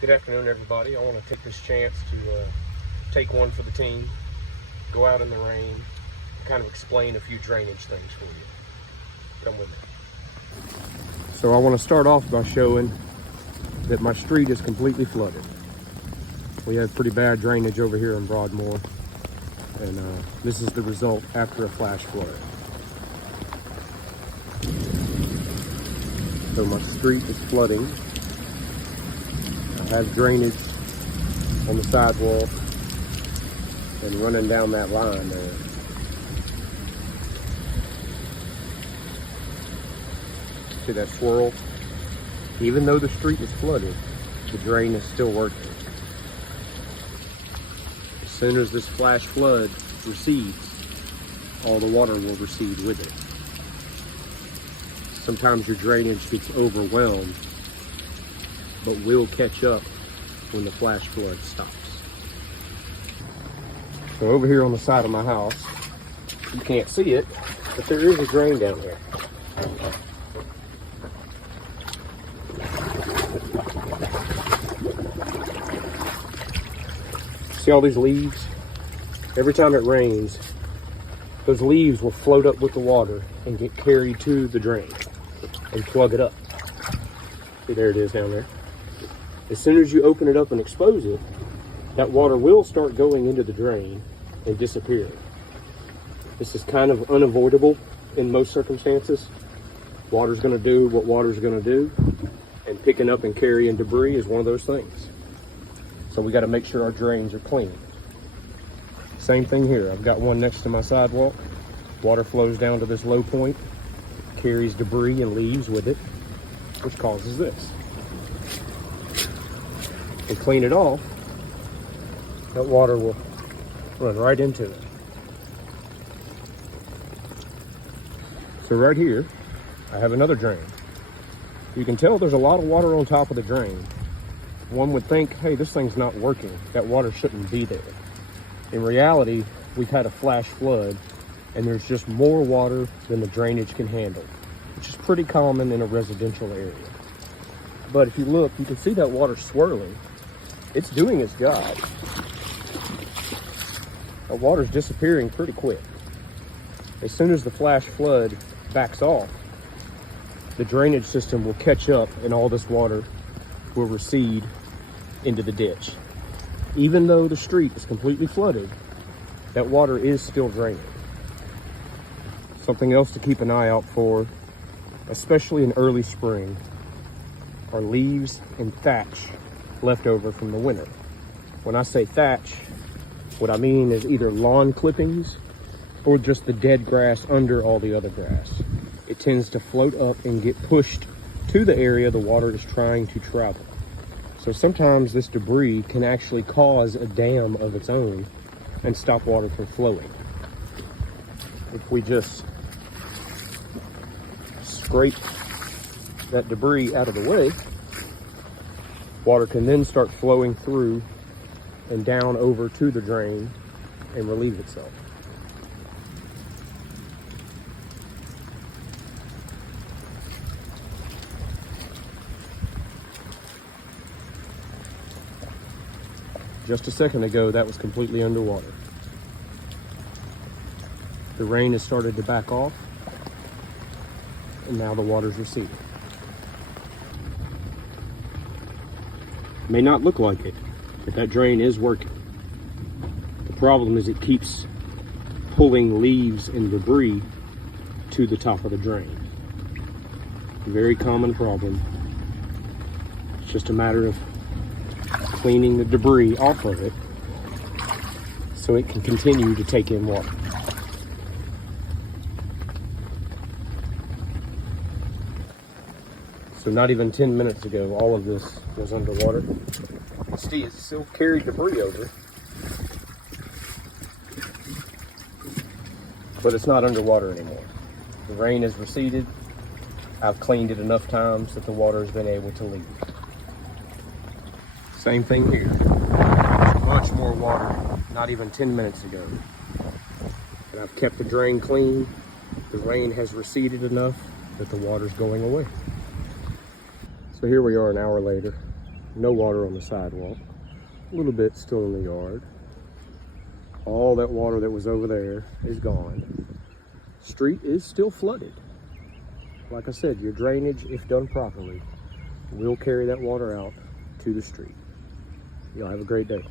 Good afternoon, everybody. I want to take this chance to take one for the team, go out in the rain, kind of explain a few drainage things for you. Come with me. So I want to start off by showing that my street is completely flooded. We have pretty bad drainage over here in Broadmoor, and this is the result after a flash flood. So my street is flooding. I have drainage on the sidewalk and running down that line there. See that swirl? Even though the street is flooded, the drain is still working. As soon as this flash flood recedes, all the water will recede with it. Sometimes your drainage gets overwhelmed, but will catch up when the flash flood stops. So over here on the side of my house, you can't see it, but there is a drain down here. See all these leaves? Every time it rains, those leaves will float up with the water and get carried to the drain and plug it up. See, there it is down there. As soon as you open it up and expose it, that water will start going into the drain and disappearing. This is kind of unavoidable in most circumstances. Water's gonna do what water's gonna do, and picking up and carrying debris is one of those things. So we gotta make sure our drains are clean. Same thing here. I've got one next to my sidewalk. Water flows down to this low point, carries debris and leaves with it, which causes this. And clean it off, that water will run right into it. So right here, I have another drain. You can tell there's a lot of water on top of the drain. One would think, hey, this thing's not working. That water shouldn't be there. In reality, we've had a flash flood and there's just more water than the drainage can handle, which is pretty common in a residential area. But if you look, you can see that water swirling. It's doing its job. The water's disappearing pretty quick. As soon as the flash flood backs off, the drainage system will catch up and all this water will recede into the ditch. Even though the street is completely flooded, that water is still draining. Something else to keep an eye out for, especially in early spring, are leaves and thatch left over from the winter. When I say thatch, what I mean is either lawn clippings or just the dead grass under all the other grass. It tends to float up and get pushed to the area the water is trying to travel. So sometimes this debris can actually cause a dam of its own and stop water from flowing. If we just scrape that debris out of the way, water can then start flowing through and down over to the drain and relieve itself. Just a second ago, that was completely underwater. The rain has started to back off, and now the water's receding. It may not look like it, but that drain is working. The problem is it keeps pulling leaves and debris to the top of the drain. Very common problem. It's just a matter of cleaning the debris off of it so it can continue to take in water. So not even 10 minutes ago, all of this was underwater. You can see it still carried debris over, but it's not underwater anymore. The rain has receded. I've cleaned it enough times that the water has been able to leave. Same thing here. Much more water, not even 10 minutes ago. And I've kept the drain clean. The rain has receded enough that the water's going away. So here we are an hour later. No water on the sidewalk. A little bit still in the yard. All that water that was over there is gone. Street is still flooded. Like I said, your drainage, if done properly, will carry that water out to the street. Y'all have a great day.